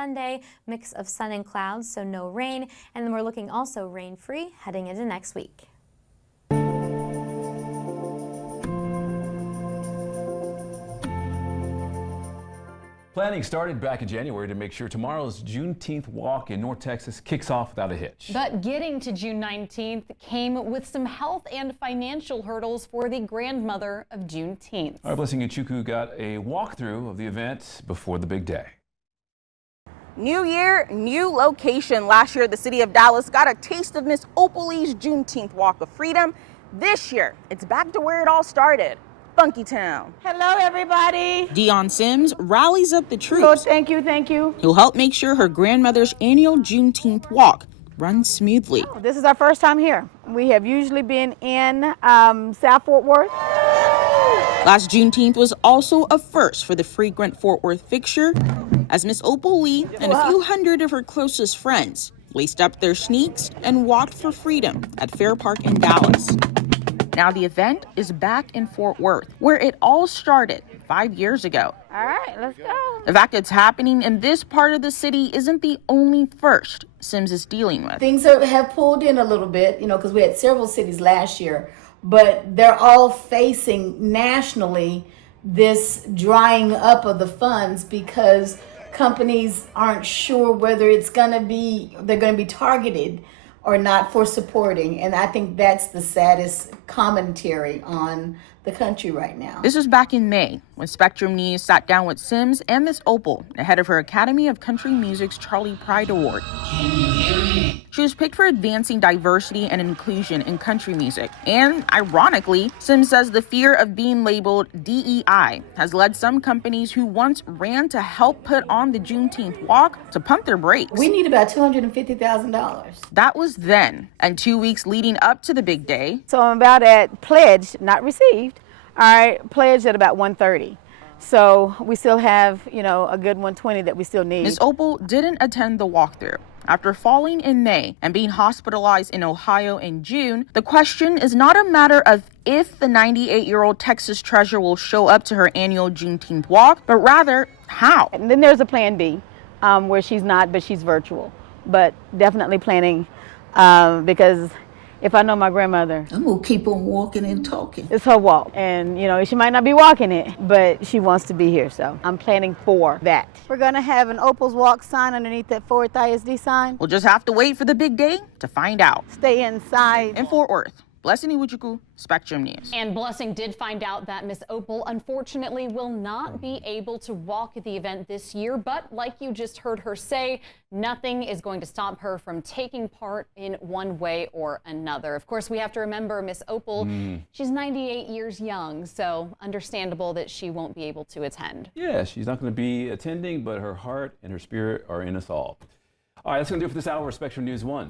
Sunday. Mix of sun and clouds, so no rain. And then we're looking also rain-free heading into next week. Planning started back in January to make sure tomorrow's Juneteenth walk in North Texas kicks off without a hitch. But getting to June 19th came with some health and financial hurdles for the Grandmother of Juneteenth. Our Blessing Ichuku got a walkthrough of the event before the big day. New year, new location. Last year, the city of Dallas got a taste of Miss Opal Lee's Juneteenth Walk of Freedom. This year, it's back to where it all started. Funky Town. Hello, everybody. Dion Sims rallies up the troops. Oh, thank you, thank you. He'll help make sure her grandmother's annual Juneteenth walk runs smoothly. Oh, this is our first time here. We have usually been in South Fort Worth. Last Juneteenth was also a first for the frequent Fort Worth fixture, as Miss Opal Lee and a few hundred of her closest friends laced up their sneaks and walked for freedom at Fair Park in Dallas. Now the event is back in Fort Worth, where it all started 5 years ago. All right, let's go. The fact it's happening in this part of the city isn't the only first Sims is dealing with. Things have pulled in a little bit, because we had several cities last year, but they're all facing nationally this drying up of the funds because companies aren't sure whether they're going to be targeted or not for supporting. And I think that's the saddest commentary on the country right now. This was back in May when Spectrum News sat down with Sims and Miss Opal ahead of her Academy of Country Music's Charlie Pride Award. She was picked for advancing diversity and inclusion in country music. And ironically, Sims says the fear of being labeled DEI has led some companies who once ran to help put on the Juneteenth walk to pump their brakes. We need about $250,000. That was then. And 2 weeks leading up to the big day. So I'm about at pledged, not received. All right, pledged at about 130. So we still have, a good 120 that we still need. Ms. Opal didn't attend the walkthrough. After falling in May and being hospitalized in Ohio in June, the question is not a matter of if the 98-year-old Texas treasure will show up to her annual Juneteenth walk, but rather how. And then there's a plan B where she's not, but she's virtual. But definitely planning because if I know my grandmother, I'm going to keep on walking and talking. It's her walk. And, she might not be walking it, but she wants to be here. So I'm planning for that. We're going to have an Opal's Walk sign underneath that Fort Worth ISD sign. We'll just have to wait for the big day to find out. Stay inside. In Fort Worth, Blessing Iwuchukwu, Spectrum News. And Blessing did find out that Miss Opal unfortunately will not be able to walk at the event this year, but like you just heard her say, nothing is going to stop her from taking part in one way or another. Of course, we have to remember Miss Opal, she's 98 years young, so understandable that she won't be able to attend. Yeah, she's not going to be attending, but her heart and her spirit are in us all. All right, that's going to do it for this hour of Spectrum News 1.